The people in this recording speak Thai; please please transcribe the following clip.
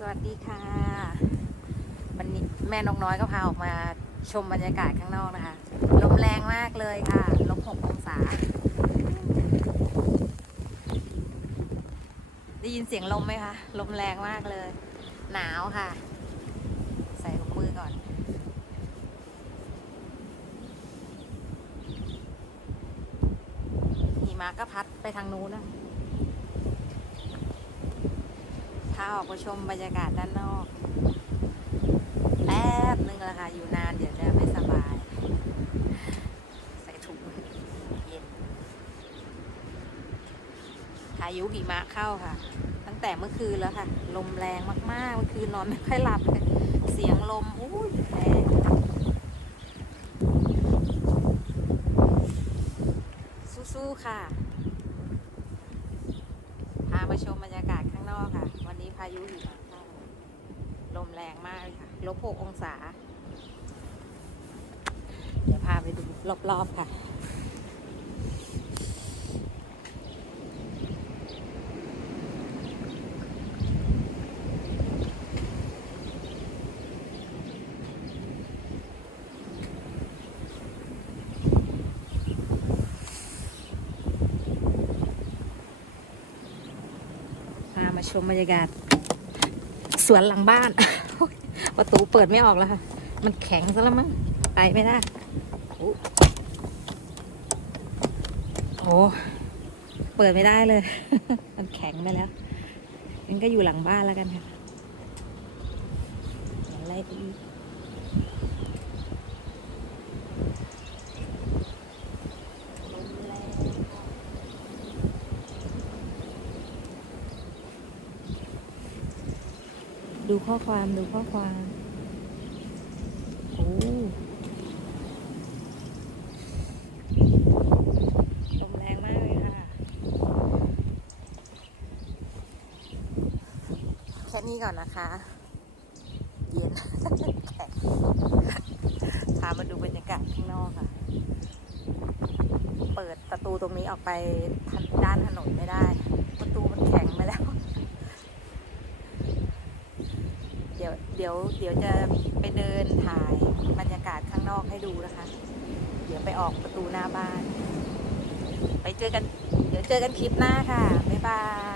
สวัสดีค่ะวันนี้แม่นกน้อยก็พาออกมาชมบรรยากาศข้างนอกนะคะ ลมแรงมากเลยค่ะ ลบหกองศา ได้ยินเสียงลมไหมคะ ลมแรงมากเลย หนาวค่ะ ใส่ถุงมือก่อน หิมะก็พัดไปทางนู้นนะ พาออกมาชมบรรยากาศด้านนอก แป๊บนึงละค่ะ อยู่นานเดี๋ยวจะไม่สบาย ใส่ถุงเย็นพายุหิมะเข้าค่ะ ตั้งแต่เมื่อคืนแล้วค่ะ ลมแรงมากๆ เมื่อคืนนอนไม่ค่อยหลับเลยเสียงลมอุ้ยแรงสู้ๆค่ะ พามาชมบรรยากาศางนอกค่ะ วันนี้พายุหิมะเข้าลมแรงมากเลยค่ะลบหกองศา เดี๋ยวพาไปดูรอบๆค่ะ ชมบรรยากาศ สวนหลังบ้าน ประตูเปิดไม่ออกแล้วค่ะ มันแข็งซะแล้วมั้ง ไปไม่ได้ โอ้เปิดไม่ได้เลย มันแข็งไปแล้วงั้นก็อยู่หลังบ้านแล้วกันค่ะอะไรอีกลมแรงค่ะ ดูข้อความดูข้อความโอ้ลมแรงมากเลยค่ะ แค่นี้ก่อนนะคะ เย็นแข็งพามาดูบรรยากาศข้างนอกค่ะ เปิดประตูตรงนี้ออกไปทางด้านถนนไม่ได้ ประตูมันแข็งไปแล้ว เดี๋ยวเดี๋ยวเดี๋ยวจะไปเดินถ่ายบรรยากาศข้างนอกให้ดูนะคะ เดี๋ยวไปออกประตูหน้าบ้าน ไปเจอกัน เดี๋ยวเจอกันคลิปหน้าค่ะ บ๊ายบาย